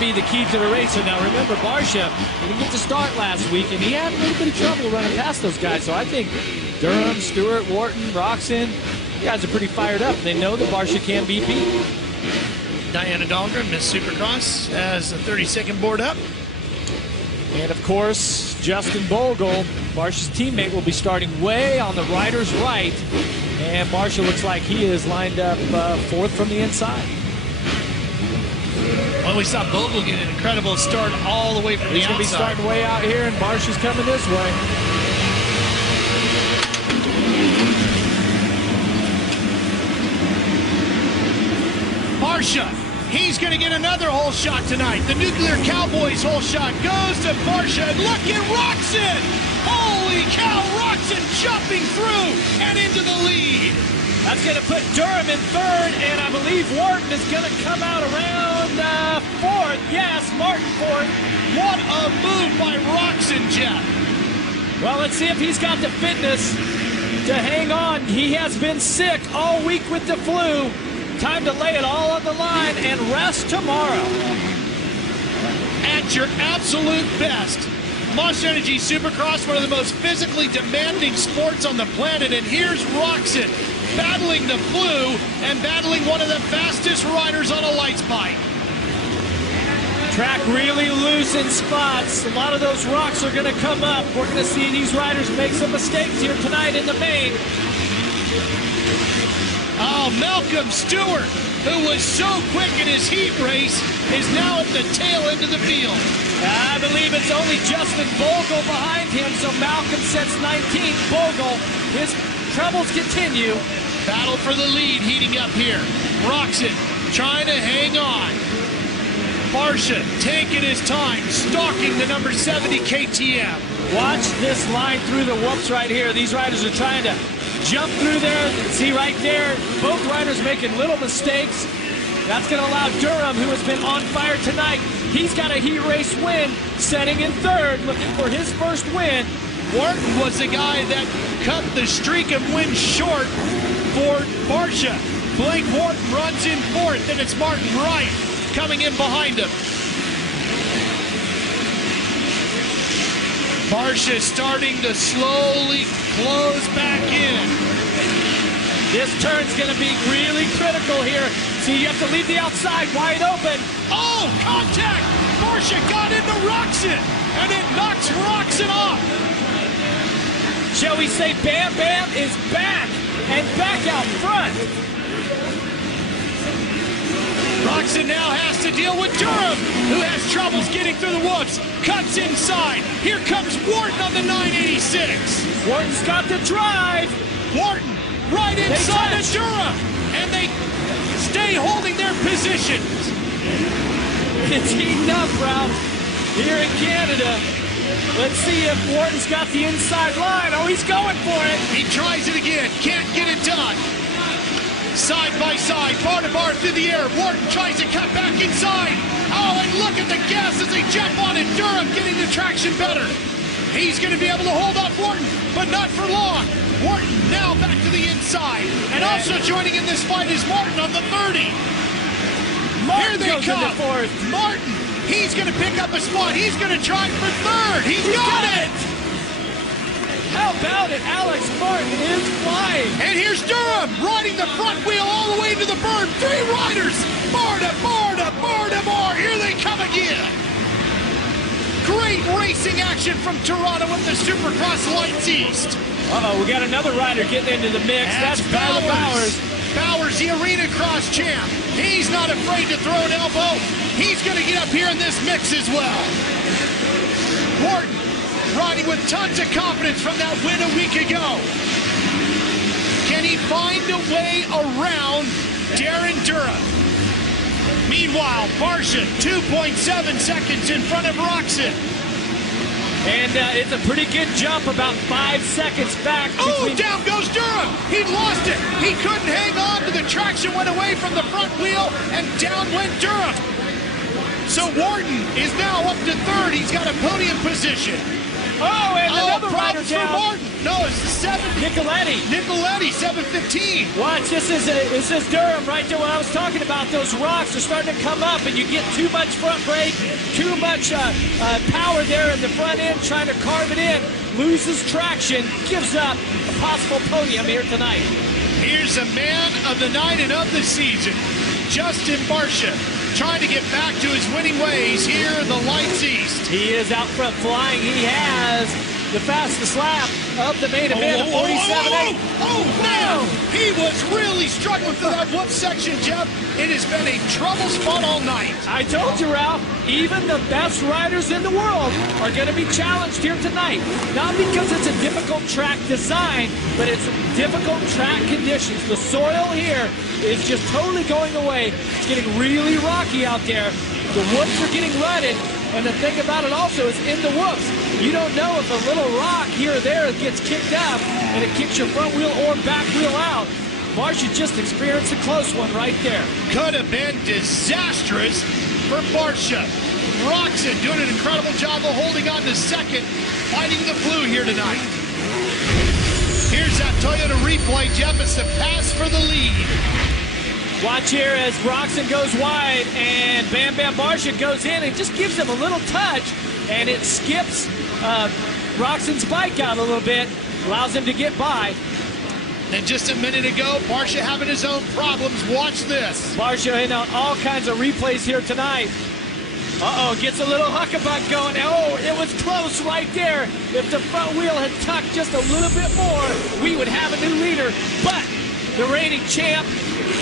be the key to the race. So now remember, Barsha didn't get to start last week, and he had a little bit of trouble running past those guys. So I think Durham, Stewart, Wharton, Roxon, you guys are pretty fired up. They know that Barsha can be beat. Diana Dahlgren, Miss Supercross, has a 32nd board up. And of course, Justin Bogle, Barsha's teammate, will be starting way on the rider's right. And Barsha looks like he is lined up fourth from the inside. Well, we saw Bogle get an incredible start all the way from the outside. He's going to be starting way out here, and Barsha's coming this way. Barsha, he's going to get another hole shot tonight. The Nuclear Cowboys hole shot goes to Barsha. And look at Roxon! Holy cow, Roxon jumping through and into the lead. That's going to put Durham in third, and I believe Wharton is going to come out around fourth. Yes, Martin fourth. What a move by Roxon, Jeff. Well, let's see if he's got the fitness to hang on. He has been sick all week with the flu. Time to lay it all on the line and rest tomorrow. At your absolute best. Monster Energy Supercross, one of the most physically demanding sports on the planet. And here's Roxon battling the flu and battling one of the fastest riders on a Lite bike. Track really loose in spots. A lot of those rocks are going to come up. We're going to see these riders make some mistakes here tonight in the main. Oh, Malcolm Stewart, who was so quick in his heat race, is now at the tail end of the field. I believe it's only Justin Bogle behind him, so Malcolm sets 19th. Bogle, his troubles continue. Battle for the lead heating up here. Roxon trying to hang on. Barsha taking his time, stalking the number 70 KTM. Watch this line through the whoops right here. These riders are trying to jump through there. See right there, both riders making little mistakes. That's going to allow Durham, who has been on fire tonight. He's got a heat race win, setting in third, looking for his first win. Wharton was the guy that cut the streak of wins short for Barsha. Blake Wharton runs in fourth, and it's Martin Wright coming in behind him. Barsha starting to slowly close back in. This turn's going to be really critical here. See, you have to leave the outside wide open. Oh, contact! Barsha got into Roxon, and it knocks Roxon off. Shall we say Bam Bam is back, and back out front. Roxon now has to deal with Durham, who has troubles getting through the woods. Cuts inside. Here comes Wharton on the 986. Wharton's got the drive. Wharton right inside of Durham, and they stay holding their positions. It's heating up, Ralph, here in Canada. Let's see if Wharton's got the inside line. Oh, he's going for it. He tries it again. Can't get it done. Side by side, bar to bar through the air. Wharton tries to cut back inside. Oh, and look at the gas as they jump on it. Durham getting the traction better. He's going to be able to hold off Wharton, but not for long. Wharton now back to the inside. And also joining in this fight is Martin on the 30. Martin Here they goes come. into fourth. Martin, he's going to pick up a spot. He's going to try for third. He's got it. How about it? Alex Martin is flying. And here's Durham riding the front wheel all the way to the berm. Three riders. Bar to bar to bar to bar. Here they come again. Great racing action from Toronto with the Supercross Lights East. Uh-oh, we got another rider getting into the mix. That's Bowers. Bowers, the Arena Cross champ. He's not afraid to throw an elbow. He's going to get up here in this mix as well. Wharton riding with tons of confidence from that win a week ago. Can he find a way around Darren Durham? Meanwhile, Barsha, 2.7 seconds in front of Roxon. And it's a pretty good jump, about 5 seconds back. Oh, down goes Durham. He lost it. He couldn't hang on to the traction, went away from the front wheel, and down went Durham. So Wharton is now up to third. He's got a podium position. Oh, and another rider problems down. for Martin. No, it's the 70. Nicoletti, 715. Watch, this is Durham right there. When I was talking about those rocks are starting to come up, and you get too much front brake, too much power there in the front end, trying to carve it in, loses traction, gives up a possible podium here tonight. Here's a man of the night and of the season, Justin Barcia, trying to get back to his winning ways here in the Lights East. He is out front flying. He has the fastest lap of the main event, 47.8. Oh, man! He was really struggling through that whoop section, Jeff. It has been a trouble spot all night. I told you, Ralph, even the best riders in the world are going to be challenged here tonight. Not because it's a difficult track design, but it's difficult track conditions. The soil here is just totally going away. It's getting really rocky out there. The whoops are getting rutted. And the thing about it also is in the whoops, you don't know if a little rock here or there gets kicked up and it kicks your front wheel or back wheel out. Barcia just experienced a close one right there. Could have been disastrous for Barcia. Roczen doing an incredible job of holding on to second, fighting the blue here tonight. Here's that Toyota replay, Jeff. It's the pass for the lead. Watch here as Roczen goes wide and Bam Bam Barcia goes in and just gives him a little touch, and it skips Roczen's bike out a little bit, allows him to get by. And just a minute ago, Barcia having his own problems. Watch this. Barcia in all kinds of replays here tonight. Uh-oh, gets a little huckabuck going. Oh, it was close right there. If the front wheel had tucked just a little bit more, we would have a new leader. But the reigning champ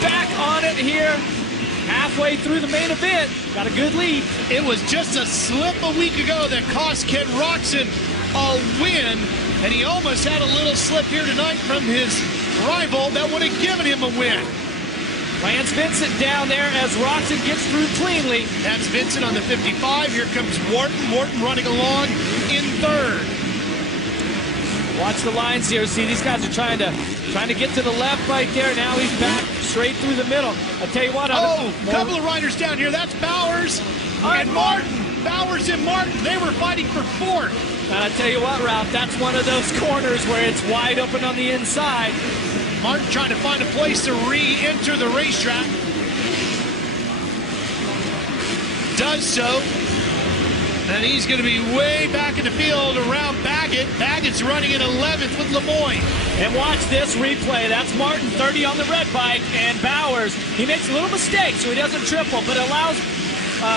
back on it here, halfway through the main event. Got a good lead. It was just a slip a week ago that cost Ken Roczen a win, and he almost had a little slip here tonight from his rival that would have given him a win. Lance Vincent down there as Roczen gets through cleanly. That's Vincent on the 55. Here comes Wharton. Wharton running along in third. Watch the lines here. See, these guys are trying to get to the left right there. Now he's back straight through the middle. I'll tell you what. A couple of riders down here. That's Bowers and Martin. Bowers and Martin, they were fighting for fourth. And I'll tell you what, Ralph, that's one of those corners where it's wide open on the inside. Martin trying to find a place to re-enter the racetrack. Does so. And he's going to be way back in the field around Baggett. Baggett's running in 11th with Lemoyne. And watch this replay. That's Martin, 30 on the red bike, and Bowers. He makes a little mistake, so he doesn't triple, but allows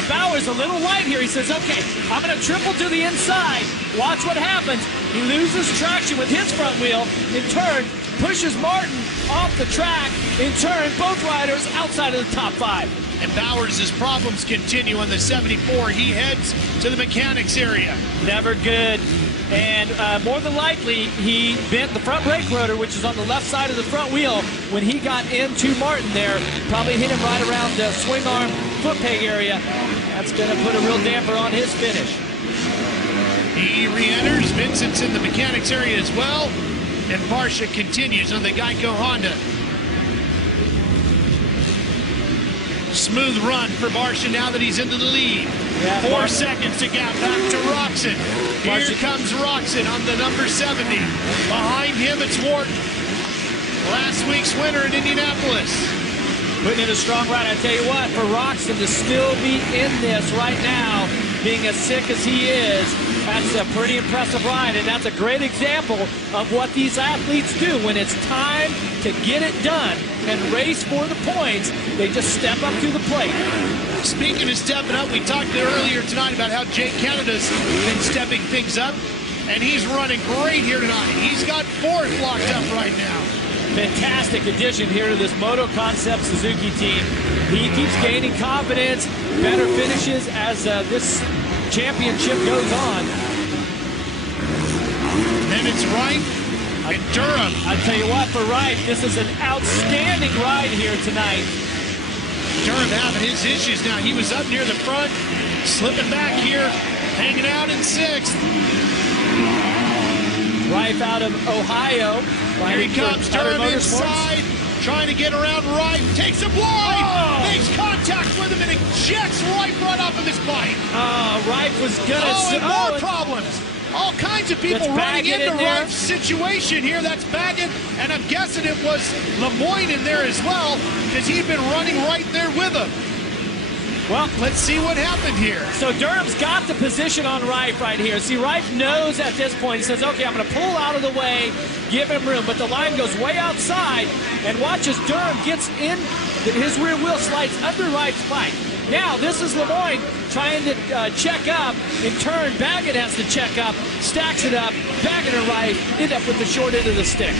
Bowers a little light here. He says, okay, I'm going to triple to the inside. Watch what happens. He loses traction with his front wheel. In turn, pushes Martin off the track. In turn, both riders outside of the top 5. And Bowers' problems continue on the 74. He heads to the mechanics area. Never good. And more than likely, he bent the front brake rotor, which is on the left side of the front wheel, when he got into Martin there. Probably hit him right around the swing arm foot peg area. That's going to put a real damper on his finish. He re-enters. Vincent's in the mechanics area as well. And Barcia continues on the Geico Honda. Smooth run for Barcia now that he's into the lead. Yeah, 4 seconds to gap back to Roczen. Here comes Roczen on the number 70. Behind him, it's Wharton. Last week's winner in Indianapolis. Putting in a strong ride. I tell you what, for Roczen to still be in this right now, being as sick as he is, that's a pretty impressive ride, and that's a great example of what these athletes do. When it's time to get it done and race for the points, they just step up to the plate. Speaking of stepping up, we talked earlier tonight about how Jake Canada's been stepping things up, and he's running great here tonight. He's got fourth locked up right now. Fantastic addition here to this Moto Concept Suzuki team. He keeps gaining confidence, better finishes as this championship goes on. Then it's Wright and Durham. I tell you what, for Wright, this is an outstanding ride here tonight. Durham having his issues now. He was up near the front, slipping back here, hanging out in 6th. Wright out of Ohio. Here he comes, Durham inside, trying to get around Wright. Takes him wide, makes contact with him, and ejects Wright right off of his bike. Wright was gonna... and more problems. All kinds of people running into Wright's situation here. That's Baggett, and I'm guessing it was Lemoyne in there as well, because he'd been running right there with him. Well, let's see what happened here. So Durham's got the position on Wright right here. See, Wright knows at this point. He says, okay, I'm going to pull out of the way, give him room. But the line goes way outside, and watch as Durham gets in. His rear wheel slides under Wright's bike. Now, this is Lemoyne trying to check up. In turn, Baggett has to check up, stacks it up. Baggett and Wright end up with the short end of the stick.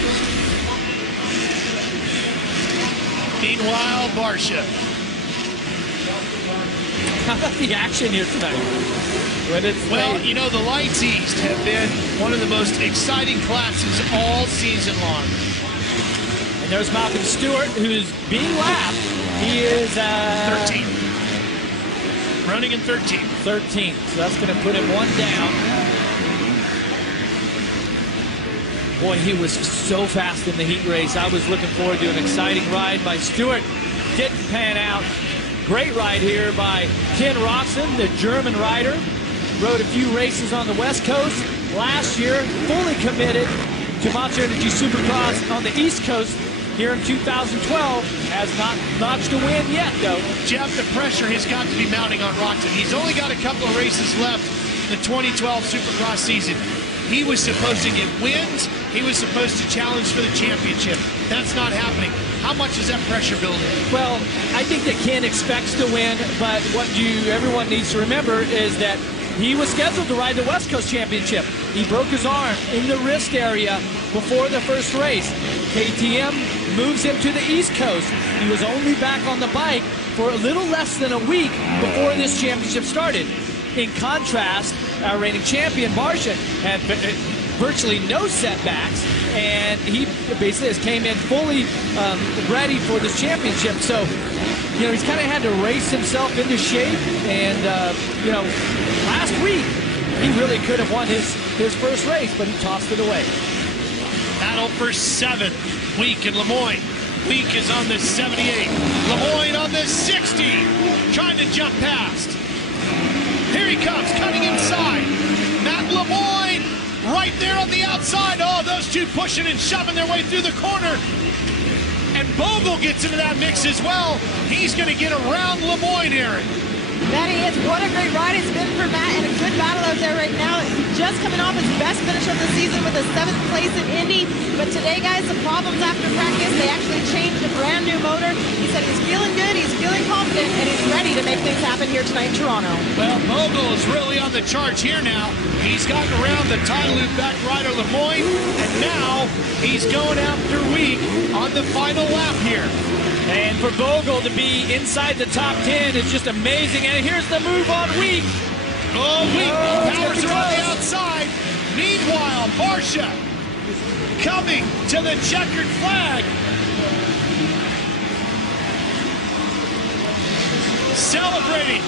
Meanwhile, Barcia. How about the action here tonight? Well, you know, the Lites East have been one of the most exciting classes all season long. And there's Malcolm Stewart, who's being lapped. He is 13th. Running in 13th. 13th, so that's going to put him one down. Boy, he was so fast in the heat race. I was looking forward to an exciting ride by Stewart. Didn't pan out. Great ride here by Ken Roczen, the German rider. Rode a few races on the West Coast last year. Fully committed to Monster Energy Supercross on the East Coast here in 2012. Has not notched a win yet, though. Jeff, the pressure has got to be mounting on Roczen. He's only got a couple of races left in the 2012 Supercross season. He was supposed to get wins. He was supposed to challenge for the championship. That's not happening. How much is that pressure building? Well, I think that Ken expects to win, but what everyone needs to remember is that he was scheduled to ride the West Coast Championship. He broke his arm in the wrist area before the first race. KTM moves him to the East Coast. He was only back on the bike for a little less than a week before this championship started. In contrast, our reigning champion, Barcia, had virtually no setbacks, and he basically came in fully ready for this championship. So, you know, he's kind of had to race himself into shape, and, you know, last week, he really could have won his first race, but he tossed it away. Battle for 7th. Week in Lemoyne. Week is on the 78. Lemoyne on the 60. Trying to jump past. Here he comes, cutting inside. Matt Lemoyne right there on the outside. Oh, those two pushing and shoving their way through the corner. And Bogle gets into that mix as well. He's going to get around Lemoyne, Aaron. That he is. What a great ride it's been for Matt, and a good battle out there right now. Just coming off his best finish of the season with a 7th place in Indy. But today, guys, the problems after practice, they actually changed a brand new motor. He said he's feeling good, he's feeling confident, and he's ready to make things happen here tonight in Toronto. Well, Bogle is really on the charge here now. He's gotten around the title loop back rider Lemoyne, and now he's going after Week on the final lap here. And for Bogle to be inside the top 10 is just amazing. And here's the move on Week. Oh, Week powers are on the outside. Meanwhile, Barcia coming to the checkered flag. Celebrating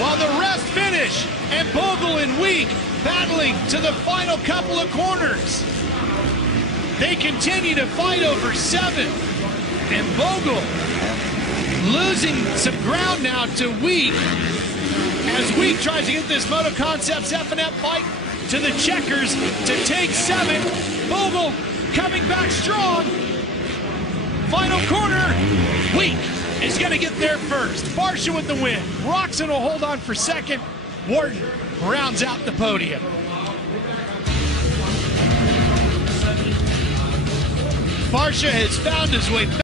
while the rest finish. And Bogle and Week battling to the final couple of corners. They continue to fight over 7. And Bogle losing some ground now to Week as Week tries to get this Moto Concepts F&F bike to the checkers to take 7. Bogle coming back strong. Final corner. Week is going to get there first. Barcia with the win. Roczen will hold on for 2nd. Wharton rounds out the podium. Barcia has found his way back.